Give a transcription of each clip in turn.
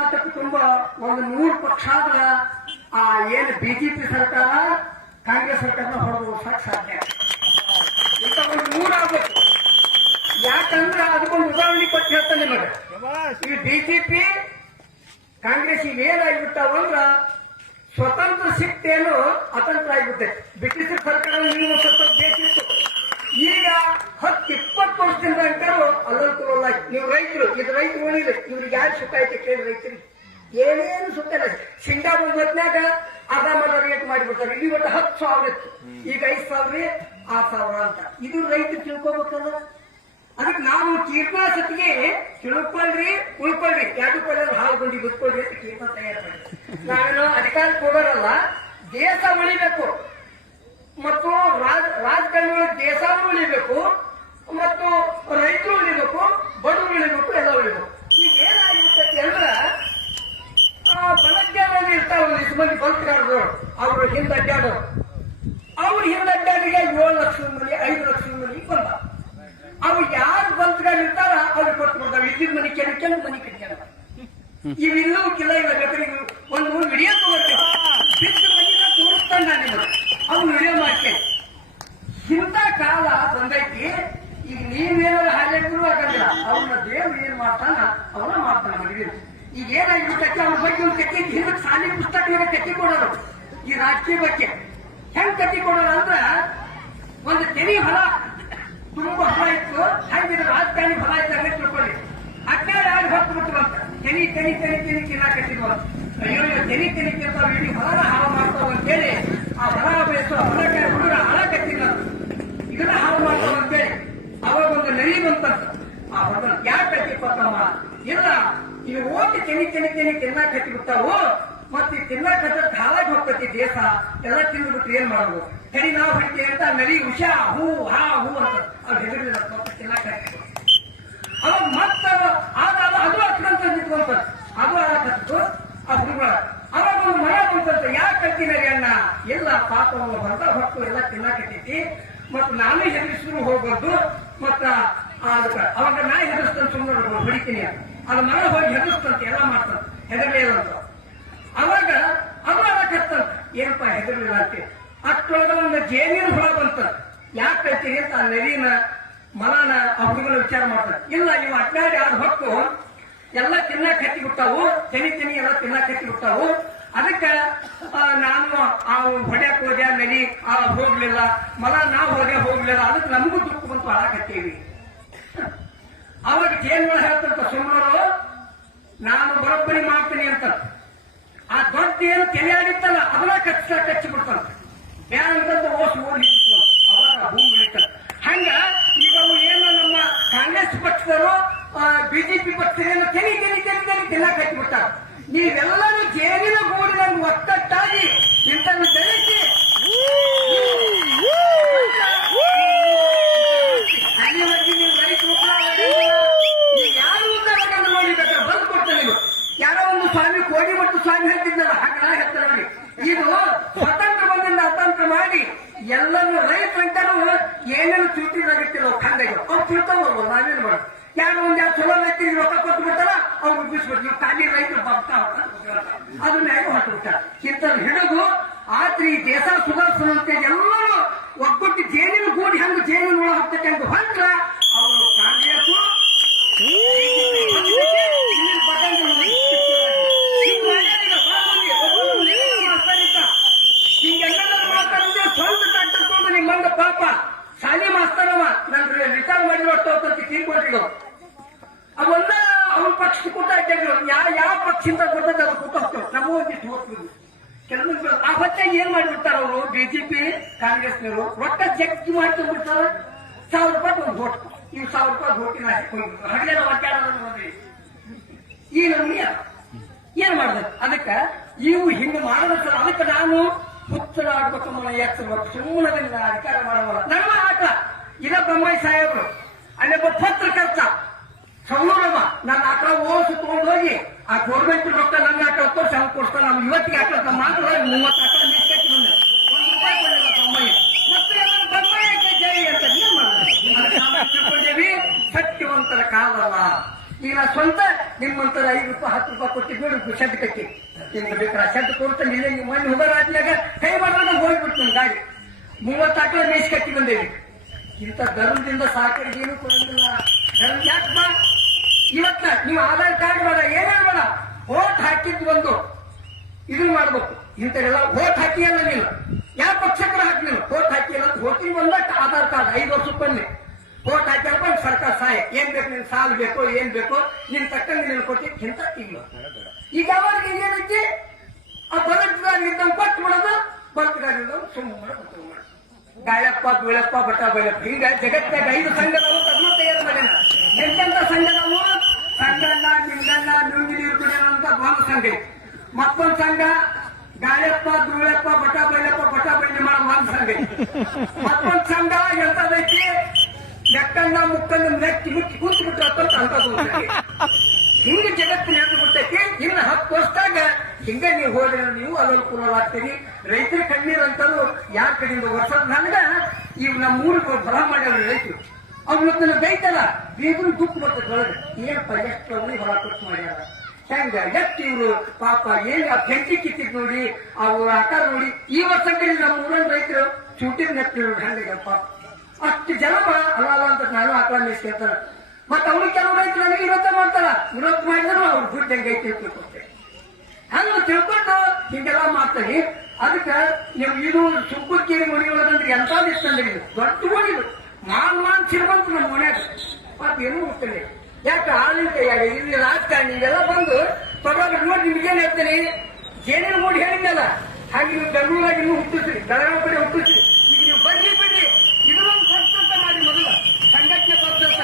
ಕರ್ನಾಟಕ ತುಂಬಾ ಒಂದು 100 ಪಕ್ಷ ಆದ್ರ ಆ ಏನು ಬಿಜೆಪಿ ಸರ್ಕಾರ ಕಾಂಗ್ರೆಸ್ ಸರ್ಕಾರನ ಹೊರಗೆ ಓಡಿಸಕ್ ಸಾಧ್ಯ. ಇಂಥ ಒಂದು 100 ಆಗ್ಬೇಕು. ಯಾಕಂದ್ರೆ ಅದಕ್ಕೊಂದು ಉದಾಹರಣೆ ಕೊಟ್ಟು ಹೇಳ್ತಾನೆ ನಿಮಗೆ. ಈ ಬಿಜೆಪಿ ಕಾಂಗ್ರೆಸ್ ಈಗ ಏನಾಗ್ಬಿಟ್ಟಾವಂದ್ರ ಸ್ವತಂತ್ರ ಸಿಕ್ತೇನು ಅತಂತ್ರ ಆಗ್ಬಿಟ್ಟೆ. ಬ್ರಿಟಿಷ್ ಸರ್ಕಾರ ನೀವು ಸ್ವಲ್ಪ ಬೇಕಿತ್ತು. ಈಗ 10-20 ವರ್ಷದಿಂದ ಅಂತಾರು ಅಲ್ಲಂತರಲ್ಲ. ನೀವು ರೈತರು, ಇದು ರೈತರು ಉಳಿದ್ರೆ ಇವ್ರಿಗೆ ಯಾರು ಸುಖ ಐತೆ ಕೇಳಿ ರೈತರಿಗೆ ಏನೇನು ಸುಖ ಇಲ್ಲ. ಶೇಂಗಾ ಬಂದ್ನಾಗ ಅದಾಮದ ರೇಟ್ ಮಾಡಿಬಿಡ್ತಾರೆ. ಇಲ್ಲಿ ಒಟ್ಟು 10,000 ಇತ್ತು, ಈಗ 5,000 6,000 ಅಂತ. ಇದು ರೈತರು ತಿಳ್ಕೊಬೇಕಲ್ಲ. ಅದಕ್ಕೆ ನಾವು ಕೀಟನಾಶಕಿಗೆ ತಿಳ್ಕೊಳ್ರಿ ಉಳ್ಕೊಳ್ರಿ 2 ರೂಪಾಯಿ ಹಾಲು ಬಂಡಿ ಗೊತ್ಕೊಳ್ರಿ ಅಂತ ಕೀಟ ತಯಾರು ಮಾಡಿ ನಾವೇನೋ ಅಧಿಕಾರಕ್ಕೆ ಹೋಗೋರಲ್ಲ. ದೇಶ ಉಳಿಬೇಕು ಮತ್ತು ರಾಜಕಾರಣಿಗಳಿಗೆ ದೇಶ ಉಳಿಬೇಕು ಮತ್ತು ರೈತರು ಉಳಿಬೇಕು, ಬಡವರು ಉಳಿಬೇಕು, ಎಲ್ಲ ಉಳಿಬೇಕು. ಈಗ ಏನಾಗಿಬಿಟ್ಟೈತಿ ಅಂದ್ರೆ ಬಲಜ್ಞಾನಲ್ಲಿ ಇರ್ತಾವ ಒಂದಿಷ್ಟು ಮಂದಿ ಬಲ್ತ್ಗಾರರು, ಅವರು ಹಿಂದೆ ಅಡ್ಡಾಡೋರು. ಅವ್ರು ಹಿಂದೆ ಅಡ್ಡಾಡಿಗೆ 7 ಲಕ್ಷ ಮನೆ 5 ಲಕ್ಷ ಮನೆ ಬಂದ. ಅವ್ರು ಯಾರು ಬಲ್ತ್ಗಾರ ಇರ್ತಾರ ಅವ್ರಿಗೆ ಕೊಟ್ಟು ಬಿಡ್ತಾವೆ. ಇದ್ದಿದ್ ಮನೆ ಕೆಲವು ಮನೆ ಕಟ್ಟಾರ. ಇವಿಲ್ಲೂ ಕಿಲ್ಲ ಇಲ್ಲ. ಬೇಕಾದ್ರೆ ಒಂದು ವಿಡಿಯೋ ತಗೋತೇವೆ, ಬಿಟ್ಟು ಮನೆನ ತೋರಿಸ್ತಾನೆ ನಾನು ನಿಮಗೆ. ಅವ್ನು ವಿಡಿಯೋ ಮಾಡ್ತೇನೆ. ಇಂಥ ಕಾಲ ಬಂದೈತಿ. ಈಗ ನೀವೇನಾದ್ರು ಹಾಲಿದ್ರು ಆಗಂಗಿಲ್ಲ. ಅವನ ದೇವ್ರು ಏನ್ ಮಾಡ್ತಾನ ಅವನ ಮಾಡ್ತಾನ ಮದುವೆ. ಈಗ ಏನಾಗಿಬಿಟ್ಟೈತಿ ಅವ್ರ ಬಗ್ಗೆ ಒಂದು ಕಟ್ಟಿ ಹಿಂದಕ್ಕೆ ಶಾಲೆ ಪುಸ್ತಕ ಕಟ್ಟಿ ಕೊಡೋರು. ಈ ರಾಜಕೀಯ ಬಗ್ಗೆ ಹೆಂಗ್ ಕಟ್ಟಿ ಕೊಡೋರು ಅಂದ್ರ ಒಂದು ತೆನಿ ಹೊಲ ತುಂಬಾ ಹೊಲ ಇತ್ತು, ಹಂಗಿದ್ರೆ ರಾಜಕಾರಣಿ ಹೊಲ ಇದ್ದಾಗ ತಿಳ್ಕೊಳ್ಳಿ. 12 ಹೊತ್ತು ಬಿಟ್ಟುವಂತ ತೆನಿ ತೆನಿ ತೆನಿ ತೆನಿ ತಿನ್ನಾಕತ್ತಿದ್ವ. ಅಯ್ಯೋ ತೆನಿ ತೆನಿ ತಿಂತಾವ, ಇಡೀ ಹೊಲನ ಹಾಳು ಮಾಡ್ತಾವ ಅಂತೇಳಿ ಆ ಹೊಲ ಬೇಸು ಹೊಲಕ್ಕೆ ಹುಡುಗ ಹಾಳಾಕತ್ತಿಲ್ಲ, ಇದನ್ನ ಹಾಳು ಮಾಡ್ತಾವ ಅಂತೇಳಿ ಅವಾಗ ಒಂದು ನರಿ ಬಂತಂತ. ಆ ಹೊಲ ಯಾಕೆ ಕೊತ್ತಮ್ಮ ಇಲ್ಲ, ಇವು ಓಟಿ ತೆನಿ ತೆನಿ ತೆನಿ ತಿನ್ನಾಕ ಹತ್ತಿ ಬಿಡ್ತಾವು. ಮತ್ತೆ ಈ ತಿನ್ನಾಕ ಹಾಳಾಗಿ ಹೋಗ್ತತಿ ದೇಶ. ಎಲ್ಲ ತಿಂದ್ಬಿಟ್ಟು ಏನ್ ಮಾಡೋದು, ತಡಿ ನಾವು ಬಿಡ್ತೀವಿ ಅಂತ ನರಿ ಹುಷಾ ಹೂ ಹಾ ಹೂ ಅಂತ ಅವ್ರು ಹೆದರಿಲ್ಲ ತಿನ್ನಾಕ ಹತ್ತಿ. ಅವಾಗ ಮತ್ತ ಅದು ಹತ್ಕೊಂತ ನಿಂತ್ಕೊಂತ ಅದು ಆಗತ್ತಿತ್ತು ಆ ಹುಡುಗ. ಅವಾಗ ಒಂದು ಮರ ಬಂತಂತ. ಯಾಕೆ ಕಟ್ಟಿನರಿ ಅಣ್ಣ? ಎಲ್ಲ ಪಾಪವನ್ನು ಹೊರಟ ಹೊತ್ತು ಎಲ್ಲ ತಿನ್ನಾಕತ್ತೈತಿ. ಮತ್ ನಾನು ಹೆದರಿಸಿದ್ರು ಹೋಗೋದು. ಮತ್ತ ಅವಾಗ ನಾ ಹೆದರ್ಸ್ತಂತ ಸುಮ್ಮನೆ ಹೊಡಿತೀನಿ. ಅದು ಮರ ಹೋಗಿ ಹೆದರ್ಸ್ತಂತ ಎಲ್ಲ ಮಾಡ್ತಂತ, ಹೆದರ್ಲಿಲ್ಲ ಅಂತ. ಅವಾಗ ಅದು ಆಗತ್ತಂತ. ಏನಪ್ಪಾ ಹೆದರ್ಲಿಲ್ಲ ಅಂತ. ಅಷ್ಟೊಳಗ ಒಂದು ಜೇನಿನ ಹುಳ ಬಂತ. ಯಾಕೆ ಕಟ್ತೀರಿ ಅಂತ ಆ ನರಿನ ಮಲನ ಆ ಹುಡುಗನ ವಿಚಾರ ಮಾಡ್ತಾರೆ. ಇಲ್ಲ ಇವು 12 ಹೊತ್ತು ಎಲ್ಲ ತಿನ್ನಾಕ ಹತ್ತಿ ಬಿಟ್ಟಾವು, ತೆನಿ ತೆನಿ ಎಲ್ಲ ತಿನ್ನಾಕ ಹತ್ತಿ ಬಿಟ್ಟಾವು. ಅದಕ್ಕೆ ನಾನು ಆ ಹೊಡ್ಯಾಕ್ ಹೋದೆ, ನರಿ ಹೋಗ್ಲಿಲ್ಲ, ಮಲ ನಾವು ಹೋಗ್ಲಿಲ್ಲ. ಅದಕ್ಕೆ ನಮಗೂ ದುಃಖ ಬಂತು, ಹಾಳಾಕತ್ತೀವಿ. ಅವಾಗ ಜೇನುಗಳ ಹೇಳ್ತಂತ ಸುಮ್ಮನವರು ನಾನು ಬರೋಬ್ಬರಿ ಮಾಡ್ತೀನಿ ಅಂತ. ಆ ದೊಡ್ಡ ಏನು ತೆನೆ ಆಗಿತ್ತಲ್ಲ ಅದನ್ನ ಕಚ್ಚಿ ಬಿಡ್ತಾನ. ಬ್ಯಾಂಕಂತ ಓಡಿ ಅವಾಗ ಭೂಮಿ ಬೆಳೀತಾನೆ. ಹಂಗ ಈಗ ಅವು ಏನು ನಮ್ಮ ಕಾಂಗ್ರೆಸ್ ಪಕ್ಷದವರು ಬಿಜೆಪಿ ಪಕ್ಷದವರು ತೆನಿ ತೆನಿ ತೆನಿ ತೆನಿ ತಿನ್ನಾಕ ಹತ್ತಿ ಬಿಡ್ತಾರ. ನೀವೆಲ್ಲರೂ ಜೇನಿನ ಗೂಡಿನಲ್ಲಿ ಒಕ್ಕಟ್ಟಾಗಿ ಇಂಥನ್ನು ಬೆಳೆಸಿ ಅಲ್ಲಿವರೆಗೆ ನೀವು ರೈತ ಯಾರು ಉದ್ದಾರಗಳನ್ನು ನೋಡಿಬೇಕಾದ್ರೆ ಬಂದು ಕೊಡ್ತಾರೆ. ನೀವು ಯಾರೋ ಒಂದು ಸ್ವಾಮಿ ಕೋಡಿಮಟ್ಟು ಸ್ವಾಮಿ ಹೇಳ್ತಿದ್ದಲ್ಲ, ಹಾಗೆ ನಾ ಹೇಳ್ತಾರೆ ನೋಡಿ. ಇದು ಸ್ವತಂತ್ರ ಬಂದಿಂದ ಅತಂತ್ರ ಮಾಡಿ ಎಲ್ಲರೂ ರೈತರಂತಾನು ಏನೇನು ತಿಳ್ತಿದಾಗಿರ್ತಿಲ್ಲ ಖಂಡಗಳು ಅವ್ರು ತಿಳ್ತಾವಲ್ವ. ನಾವೇನು ಮಾಡೋದು? ಯಾರು ಒಂದ್ ಯಾರು ಚಲೋ ರೈತರಿಗೆ ರೊಕ್ಕ ಕೊಟ್ಟು ಬಿಡ್ತಾರ, ಅವ್ರು ಮುಗಿಸ್ಬಿಟ್ಟು ನೀವು ಖಾಲಿ ರೈತರು ಬರ್ತಾ ಅದನ್ನ ಹೇಗೆ ಹೊಟ್ಟು ಬಿಟ್ಟಾರ. ಇಂಥದ್ದು ಹಿಡಿದು ಆತ್ರಿ ದೇಶ ಸುಧಾರಿಸುವಂತೆ ಎಲ್ಲರೂ ಒಗ್ಗಟ್ಟು ಜೇನಿನ ಗೂಡಿ ಹಂಗ ಜೇನಿನ ಒಳ ಹತ್ತಕ್ಕೆ ಹಂಗ ಹೊಂಟ್ರ ಅವರು ಕಾಂಗ್ರೆಸ್ ಹಿಂಗೆಲ್ಲ ಮಾತಾಡಿದ್ರೆ ಸ್ವಂತ ಡಾಕ್ಟರ್ ತಗೊಂಡು ನಿಮ್ಮಂಗ ಪಾಪ ಶಾಲಿ ಮಾಸ್ತರವ ನನ್ ರಿಟೈರ್ ಮಾಡಿರೋ ತಿಳ್ಕೊಂಡಿರೋ ಅವನ್ನ ಅವ್ನ ಪಕ್ಷ ಕೂಟ ಇಟ್ಟಿದ್ರು. ಯಾವ ಪಕ್ಷದಿಂದ ಕೊಟ್ಟದ್ದು ಅದು ಕೂತೋಗ್ತೇವೆ. ನಮಗೂ ಒಂದಿಷ್ಟು ಹೋಗ್ತೀವಿ. ಕೆಲವೊಂದು ಆ ಹೊತ್ತೆ ಏನ್ ಮಾಡಿಬಿಡ್ತಾರ ಅವರು ಬಿಜೆಪಿ ಕಾಂಗ್ರೆಸ್ನವರು ರೊಕ್ಕ ಜಗ್ಗಿ ಮಾಡ್ಕೊಂಡ್ಬಿಡ್ತಾರ. 1,000 ರೂಪಾಯಿ ಒಂದು vote. ಇವ್ 1,000 ರೂಪಾಯಿ vote ಹೋಗ್ಬಿಡ್ತಾರೆ. ಹಗಲೆಲ್ಲ ಒಟ್ಟಾಡೋದು ನೋಡ್ರಿ. ಈ ನಮ್ಗೆ ಏನ್ ಮಾಡ್ದ? ಅದಕ್ಕ ಇವು ಹಿಂಗ ಮಾಡೋದ. ಅದಕ್ಕೆ ನಾನು ಹುಚ್ಚರ ಆಗ್ಬೇಕಮ್ಮ ಎಚ್ಚರ್ಬೇಕು. ಸುಮ್ಮನದಿಂದ ಅಧಿಕಾರ ಮಾಡಬಲ್ಲ. ನಮ್ಮ ಆಟ ಇದ ಬೊಮ್ಮಾಯಿ ಸಾಹೇಬ್ರು ಅಲ್ಲೊಬ್ಬ ಪತ್ರಕರ್ತ ಸೌರವ ನನ್ನ ಆಕಳ ಓಸು ತಗೊಂಡು ಹೋಗಿ ಆ ಗೌರ್ಮೆಂಟ್ ರೊಕ್ಕ ನನ್ನ ಆಕಳ ತೋರಿಸಿ ಅವ್ನು ಕೊಡ್ತಾನೆ. ನಾವು ಇವತ್ತಿಗೆ ಆಕಳ ಮಾತ್ರ 30 ಆಕಳ ಮಿಸ್ಕಟ್ಟಿ ಬಂದೆ. 1 ರೂಪಾಯಿ ಕೊಡಲಿಲ್ಲ ಬೊಮ್ಮಾಯಿ. ಮತ್ತೆ ಎಲ್ಲ ಬೊಮ್ಮಾಯಿ ಜೈ ಅಂತ ಏನ್ ಮಾಡ್ತಾರೆ? ತಿಳ್ಕೊಂಡೇವಿ. ಸತ್ಯವಂತರ ಕಾಲಲ್ಲ. ಈಗ ನಾ ಸ್ವಂತ ನಿಮ್ಮಂತರ 5 ರೂಪಾಯಿ 10 ರೂಪಾಯಿ ಕೊಟ್ಟು ಬೇಡ ಶೆಡ್ ಕಟ್ಟಿ ನಿಮ್ಗೆ ಬೇಕಾದ್ರೆ ಶೆಡ್ ಕೊಡ್ತಾನೆ ಇಲ್ಲೇ ನೀವು ಮಣ್ಣು ಹೋಗೋರಾದ್ಯಾಗ ಕೈ ಮಾಡಿದ್ರೆ ಹೋಗ್ಬಿಟ್ಟು ನಮ್ ಗಾಡಿ 30 ಆಕಳ ಮೇಸ್ ಕಟ್ಟಿ ಬಂದೇವಿ. ಇಂಥ ಧರ್ಮದಿಂದ ಸಾಕರಿಗೆ ಏನು ಕೊಡಂಗಿಲ್ಲ. ಧರ್ಮ ಯಾಕೆ ಬಾ ಇವತ್ತ ನೀವು ಆಧಾರ್ ಕಾರ್ಡ್ ಬೇಡ ಏನೇನು ಬೇಡ ವೋಟ್ ಹಾಕಿದ್ದು ಒಂದು ಇದನ್ನ ಮಾಡ್ಬೇಕು. ಇಂಥವೆಲ್ಲ ವೋಟ್ ಹಾಕಿ ಅನ್ನಂಗಿಲ್ಲ, ಯಾವ ಪಕ್ಷಕ್ಕೂ ಹಾಕಲಿಲ್ಲ. ವೋಟ್ ಹಾಕಿಲ್ಲ ವೋಟಿಂಗ್ ಬಂದ ಆಧಾರ್ ಕಾರ್ಡ್ 5 ವರ್ಷಕ್ಕೊಮ್ಮೆ ವೋಟ್ ಹಾಕ್ಯಲ್ಪ ಸರ್ಕಾರ ಸಹಾಯ ಏನ್ ಬೇಕು ನಿನ್ ಸಾಲ ಬೇಕೋ ಏನ್ ಬೇಕೋ ನಿನ್ ತಕ್ಕಂಗೆ ನೀನು ಕೊಟ್ಟಿದ್ದ ಇಲ್ಲ. ಈಗ ಯಾವಾಗ ಏನೈತಿ ಆ ಬದುಕಿದಾರ ಕೊಟ್ಟು ಬಿಡೋದು, ಬದುಕಿದಾರ ಸುಮ್ಮನೆ ಗಾಯಪ್ಪ ಬೀಳಪ್ಪ ಬಟ ಬೈಲಪ್ಪ. ಈಗ ಜಗತ್ತಾಗ 5 ಸಂಘದವು ಅದನ್ನು ತಯಾರು ಮಾಡ್ಯಾನ. ಎಂತೆಂತ ಸಂಘದವು ಸಂಗಣ್ಣ ನಿಂಗಣ್ಣ ನುಂಗಿ ನೀರು ಕುಡಿಯೋಣ ಅಂತ ಒಂದು ಸಂಘ, ಮತ್ತೊಂದು ಸಂಘ ಗಾಯಪ್ಪ ಧೂಳಪ್ಪ ಬಟ ಬೈಲಪ್ಪ ಬಟ ಬೈಲಿ ಮಾಡೋ ಒಂದು ಸಂಘ, ಮತ್ತೊಂದು ಸಂಘ ಎಂತದೈತಿ ನೆಕ್ಕಣ್ಣ ಮುಕ್ಕಣ್ಣ ನೆಕ್ಕಿ ಮುಕ್ಕಿ ಕೂತು ಬಿಟ್ಟು ಅಂತದ್ದು. ಹಿಂಗೆ ಜಗತ್ತು ನೆರೆದು ಬಿಟ್ಟೈತಿ. ಇನ್ನು 10 ವರ್ಷದಾಗ ಹಿಂಗ ನೀವು ಹೋದ್ರೆ ನೀವು ಅನುಕೂಲವಾಗ್ತೀರಿ. ರೈತರ ಕಣ್ಣೀರ್ ಅಂತಂದು ಯಾರ ಕಡೆಯಿಂದ ವರ್ಷ ನನಗ ಇವ್ ನಮ್ಮ ಊರಿಗೆ ಬರ ಮಾಡ್ಯಾರ ರೈತರು. ಅವ್ನ ಬೈತಲ್ಲ ಬೀಗರು ದುಃಖ ಬರ್ತದೆ ಒಳಗೆ. ಏನಪ್ಪ ಎಷ್ಟು ಅವ್ರಿಗೆ ಹೊರ ಖರ್ಚು ಮಾಡ್ಯಾರ ಹೆಂಗ ಎಷ್ಟು ಇವ್ರು ಪಾಪ ಏನ್ ಬೆಂಕಿ ಕಿತ್ತಿದ್ ನೋಡಿ ಅವ್ರ ಆಕಾರ ನೋಡಿ. ಈ ವರ್ಷ ಕಡೆ ನಮ್ಮ ಊರನ್ನ ರೈತರು ಚೂಟಿನ ನೆಟ್ಟಿರು ಹೆಂಗಪ್ಪ ಅಷ್ಟು ಜನ ಅಲ್ಲ ಅಂತ ನಾನು ಆಕಳ ಮೇಸ್ಕೊಳ್ತಾರ. ಮತ್ತ ಅವ್ರಿಗೆ ಕೆಲವು ರೈತರು ನನಗೆ ವಿರೋಧ ಮಾಡ್ತಾರ. ವಿರೋಧ ಮಾಡಿದ್ರು ಅವ್ರು ದುಡ್ಡು ಹೆಂಗೈತಿ ತಿಳ್ಕೊಳ್ತೇವೆ. ಹಂಗ ತಿಳ್ಕೊಂಡು ಹಿಂಗೆಲ್ಲ ಮಾಡ್ತಾರೆ. ಅದಕ್ಕೆ ನೀವು ಇದು ಸುಬ್ಬಕ್ಕೇರಿ ಮನೆ ಒಳಗಂದ್ರೆ ಎಂತಾದಿತ್ತಂದ್ರೆ ಇದು ದೊಡ್ಡ ಮಣಿದು ಮಾನ್ ಸಿರ್ಬಂತ ನಮ್ಮ ಮನ್ಯಾಗ ಪಾಪ ಏನೂ ಗೊತ್ತಿಲ್ಲ. ಯಾಕೆ ಆಳಿನ ಕೈಯಾಗ ಇಲ್ಲಿ ರಾಜಕಾರಣಿ ಇದೆಲ್ಲ ಬಂದು ತೊಗೊಂಡು ನೋಡಿ ನಿಮ್ಗೇನ್ ಹೇಳ್ತೀನಿ ಜೇನಿನ ನೋಡಿ ಹೇಳಿದ್ದಲ್ಲ ಹಾಗೆ ನೀವು ಬೆಂಗಳೂರಾಗ ಇನ್ನೂ ಹುಟ್ಟಿಸ್ರಿ, ಬೆಳಗಾವಿ ಕಡೆ ಹುಟ್ಟಿಸ್ರಿ. ಈಗ ನೀವು ಬರ್ಲಿ ಬಿಡ್ರಿ ಇದನ್ನೊಂದು ಕೊಡ್ತಂತ ಮಾಡಿ ಮೊದಲ ಸಂಘಟನೆ ಕೊಡ್ತಂತ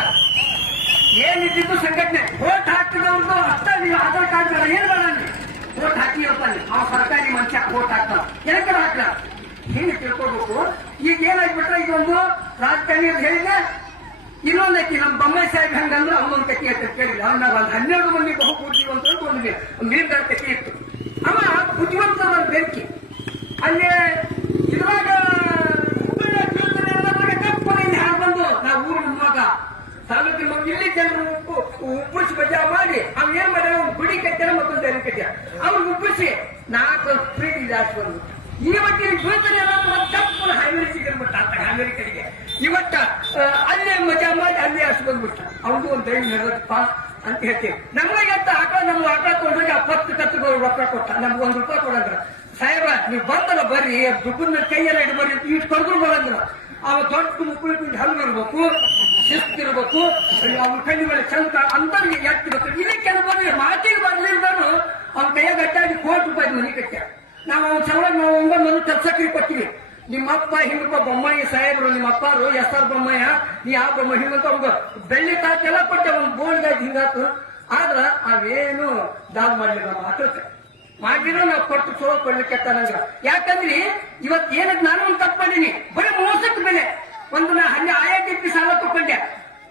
ಏನಿದ್ದು ಸಂಘಟನೆ. ವೋಟ್ ಹಾಕಿದವ್ರದ್ದು ಅಷ್ಟ ನೀವು ಆಧಾರ್ ಕಾರ್ಡ್ ಬೇಡ ಏನ್ ಬೇಡ ಅಲ್ಲಿ ವೋಟ್ ಹಾಕಿ ಇರ್ತಾನೆ ಆ ಸರ್ಕಾರಿ ಮನುಷ್ಯ ವೋಟ್ ಹಾಕ್ತಾನ ಏನಕ್ಕೆ ಹಾಕ್ಲ ಹಿಂಗೆ ತಿಳ್ಕೋಬೇಕು. ಈಗ ಏನಾಗ್ಬಿಟ್ರೆ ಇದೊಂದು ರಾಜಕಾರಣಿ ಅಂತ ಹೇಳಿದ ಇನ್ನೊಂದಕ್ಕೆ ನಮ್ಮ ಬೊಮ್ಮಾಯಿ ಸಾಹೇಬ್ ಹಂಗಂದ್ರೆ ಅವನೊಂದು ಕಟ್ಟಿ ಅಂತ ಕೇಳಿಲ್ಲ. ಅವನ್ನ ಒಂದು 12 ಮಂದಿ ಬಹು ಬುದ್ಧಿವಂತ ಒಂದು ನೀರ್ದಾರ ಕಟ್ಟಿ ಇತ್ತು. ಅವ ಬುದ್ಧಿವಂತರ ಬೆಂಕಿ ಅಲ್ಲಿ ಇದ್ರಾಗ ಹಾಗೆ ಬಂದು ನಾವು ಊರು ಮಗ ತಾಲೂಕಿನ ಇಲ್ಲಿ ಜನರು ಉಪ್ಪಿಸಿ ಬಜಾ ಮಾಡಿ ಅವ್ ಏನ್ ಮಾಡ್ಯಾರ ಅವ್ನು ಗುಡಿ ಕಟ್ಟ್ಯಾರ ಮತ್ತೊಂದು ಜನ ಕಟ್ಟ್ಯಾರ ಅವ್ರು ಉಪ್ಪಿಸಿ 4 ಪ್ರೀತಿ ಜಾಸ್ತಿ ಬಂದು ಈ ಮಟ್ಟಿಗೆ ಬೀಳ್ತಾರೆ ತಪ್ಪು ಹಾವೇರಿ ಸಿಗಿರ್ಬಿಟ್ಟ ಅಂತ ಹಾವೇರಿ ಕಡೆಗೆ ಇವತ್ತ ಅಲ್ಲೇ ಮಜಾ ಮಾಡಿ ಅಲ್ಲೇ ಅಷ್ಟು ಬಂದ್ಬಿಟ್ಟ. ಅವ್ರಿಗೂ ಒಂದು ದೈವ ನಡೆದಪ್ಪ ಅಂತ ಹೇಳ್ತೀವಿ. ನಮಗಂತ ಆಕಳ ನಮ್ಮ ಆಕಳ ತೊಗೊಂಡೋಗಿ 10 ಕತ್ತು ರೊಕ್ಕ ಕೊಟ್ಟ ನಮ್ಗೆ ₹1 ಕೊಡಂದ್ರ ಸಾಹೇಬ ನೀವು ಬಂದಲ್ಲ ಬರ್ರಿ ದುಡ್ಡನ್ನ ಕೈಯೆಲ್ಲ ಇಡ್ಬರ್ರಿ ಇಟ್ಟು ಕರೆದ್ರು ಬರಂದ್ರ ಅವ ದೊಡ್ಡ ಮುಕ್ಕಳಿಂದ ಹಲ್ಗಿರ್ಬೇಕು ಶಿಸ್ತಿರ್ಬೇಕು ಅವ್ನ ಕಣ್ಣಿ ಮೇಲೆ ಚಂದ ಅಂತವ್ರಿಗೆ ಎತ್ತಿರ್ಬೇಕು. ಇಲ್ಲಿ ಕೆಲವರು ಮಾತಿಗೆ ಬರ್ಲಿಲ್ದಾನು ಅವ್ನ ಕೈಯಾಗ ಅಟ್ಟಾಗಿ ₹1,00,00,000 ಮನೆ ಕಟ್ಟ್ಯಾರ. ನಾವು ಅವ್ನ ಸಲುವಾಗಿ ನಾವು 9 ಮಂದಿ ತರ್ಸಕ್ರಿ ಕೊಟ್ಟಿವಿ. ನಿಮ್ಮಪ್ಪ ಹಿಂಗಪ್ಪ ಬೊಮ್ಮಾಯಿ ಸಾಹೇಬ್ರು ನಿಮ್ಮ ಅಪ್ಪಾರು SR ಬೊಮ್ಮಾಯ ನೀ ಆ ಬೊಮ್ಮಾಯಿ ಹಿಂಗಂತ ಅವ್ಗ ಬೆಳ್ಳಿ ತಾಕೆಲ್ಲ ಕೊಟ್ಟೆ ಅವ್ನ ಬೋಲ್ಗಾಯ್ತು ಹಿಂಗಾತು. ಆದ್ರ ಅವೇನು ದಾದ ಮಾಡ್ಲಿಲ್ಲ ನಮ್ಮ ಆಕಳಕ್ಕೆ ಮಾಡಿರೋ ನಾವು ಕೊಟ್ಟು ಚಲೋ ಕೊಡ್ಲಿಕ್ಕೆ ನಂಗ. ಯಾಕಂದ್ರಿ ಇವತ್ ಏನದ್ ನಾನು ಒಂದು ತಪ್ಪು ಮಾಡೀನಿ ಬರೀ ಮೋಸಕ್ಕೆ ಬೆಲೆ ಒಂದು ನಾ IITP ಸಾಲ ತಕೊಂಡೆ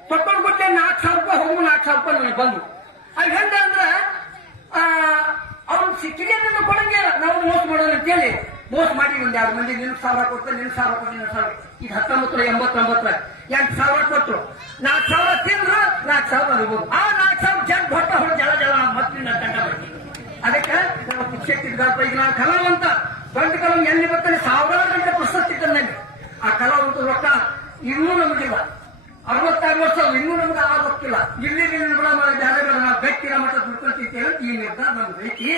ತಕೊಂಡ್ ಕೊಟ್ಟೆ ₹4,000 ಹೋಗು ₹4,000 ನನಗೆ ಬಂದು ಅದು ಹೆಂಗ ಅಂದ್ರ ಅವ್ನು ಸಿಕ್ಕಿಗೆ ಕೊಡಂಗಿಲ್ಲ ನಾವು ಮೋಸ ಮಾಡೋಣ ಅಂತೇಳಿ ಮೋಸ ಮಾಡಿ ಒಂದ್ 2 ಮಂದಿ ನಿನ್ ಸಾವಿರ ಕೊಡ್ತಾರೆ ನಿನ್ ಸಾವಿರ ಕೊಟ್ಟು ನಿನ್ನ ಸಾವಿರ ಈಗ 1989 8,000 ಕೊಟ್ಟರು $4,000 ತಿಂದ್ರು $4,000 ಇರ್ಬೋದು. ಆ $4,000 ಜಗ್ ಹೊಟ್ಟ ಹೊಡೆ ಜಲ ಜಲ ಮತ್ತಿನ ತಂಡ ಬರ್ತೀವಿ. ಅದಕ್ಕೆ ನಾವು ಶಿಕ್ಷಕಿದ್ದ ಈಗ ನಾನು ಕಲಾವಂತ ದೊಡ್ಡ ಕಲಾವ ಎಲ್ಲಿ ಬರ್ತಾನೆ 1000 ಗಂಟೆ ಪ್ರಶಸ್ತಿ ತಂದಂಗೆ ಆ ಕಲಾವಂತ ರೊಕ್ಕ ಇನ್ನೂ ನಮಗಿಲ್ಲ. 66 ವರ್ಷ ಇನ್ನೂ ನಮ್ಗೆ ಆ ಗೊತ್ತಿಲ್ಲ. ಇಲ್ಲಿ ನಾವು ಗಟ್ಟಿರ ಮಟ್ಟ ದುಡ್ಕೊಂತಿದ್ದೇವೆ ಈ ನಿರ್ಧಾರ ನಮ್ಗೆ ಐತಿ.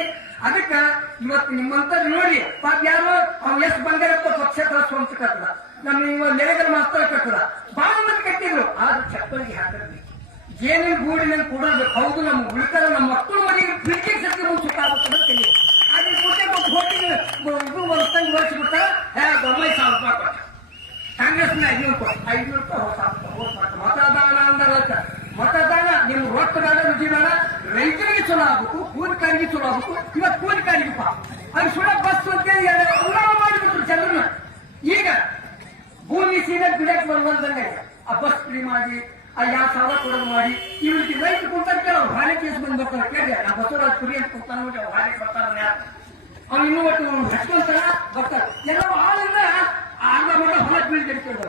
ಅದಕ್ಕೆ ಇವತ್ತು ನಿಮ್ಮಂತ ನೋಡಿ ಪಾಪ ಯಾರು ಅವ್ನು ಎಷ್ಟು ಬಂಗಾರಪ್ಪ ಪಕ್ಷೇತರ ಸ್ವಂತ ಕಟ್ಟದ ನಮ್ಮ ಇವ ನೆರೆಗರ ಮಾಸ್ತರ ಕಟ್ಟದ ಬಹಳ ಮಂದಿ ಕಟ್ಟಿದ್ರು. ಆದ್ರೆ ಚಪ್ಪಲಿಗೆ ಹಾಕಿದ್ವಿ ಏನೇನು ಗೂಡಿನ ಕೊಡೋದು ಹೌದು ನಮ್ಮ ಉಳಿತಾರ ನಮ್ಮ ಮಕ್ಕಳು ಮನೆಗೆ ಪ್ರೀತಿ ಶಕ್ತಿ ಮುಂದೆ ಸುತ್ತಾಗುತ್ತದೆ ತಿಳಿಯುದು. ಅದ್ರ ಕೊಟ್ಟೆ ಹೋಟಿಗೆ ಇದು ವರ್ಷಂಗೆ ಬಳಸಿಬಿಡ್ತಾರ ಬೊಮ್ಮಾಯಿ ₹1,000 ಕೊಟ್ಟ ಕಾಂಗ್ರೆಸ್ನ ₹500 ಮತದಾನ ಅಂದ ಮತದಾನ ನಿಮ್ ರೊಕ್ಕ ಬೇಡ ರುಚಿ ಬೇಡ ರೈತರಿಗೆ ಚಲೋ ಆಗ್ಬೇಕು ಕೂಲಿಕಾರಿಗೆ ಚಲೋ ಆಗ್ಬೇಕು. ಇವತ್ತು ಕೂಲಿಕಾರಿಗಪ್ಪ ಅದು ಸುಳ ಬಸ್ ಅಂತೇಳಿ ಮಾಡಿಬಿಟ್ರು ಜನರನ್ನ. ಈಗ ಭೂಮಿ ಸೀದಾ ಬಿಡಕ್ ಬಂದಂಗೆ ಆ ಬಸ್ ಫ್ರೀ ಮಾಡಿ ಆ 2,000 ಕೊಡೋದು ಮಾಡಿ ಇವ್ರಿಗೆ ರೈತ ಕೊಡ್ತಾರೆ ಕೆಲವು ಹಾಲೆ ಕೇಸ್ ಬಂದು ಬರ್ತಾರೆ ಕೇಳಿ ಆ ಬಸವರಾಜ್ ಕುರಿ ಅಂತ ಕೊಡ್ತಾನೆ ನೋಡಿ ಅವ್ರು ಹಾಲೆ ಬರ್ತಾರ ಅವ್ನು ಇನ್ನೂ ಒಟ್ಟು ಹಚ್ಕೊಂತಾರ ಬರ್ತಾರೆ ಎಲ್ಲ ಹಾಲಿಂದ ಅರ್ಧ ಮಟ್ಟ ಹೊಲ ಬೀಳ್ತಿರ್ತಾರೆ.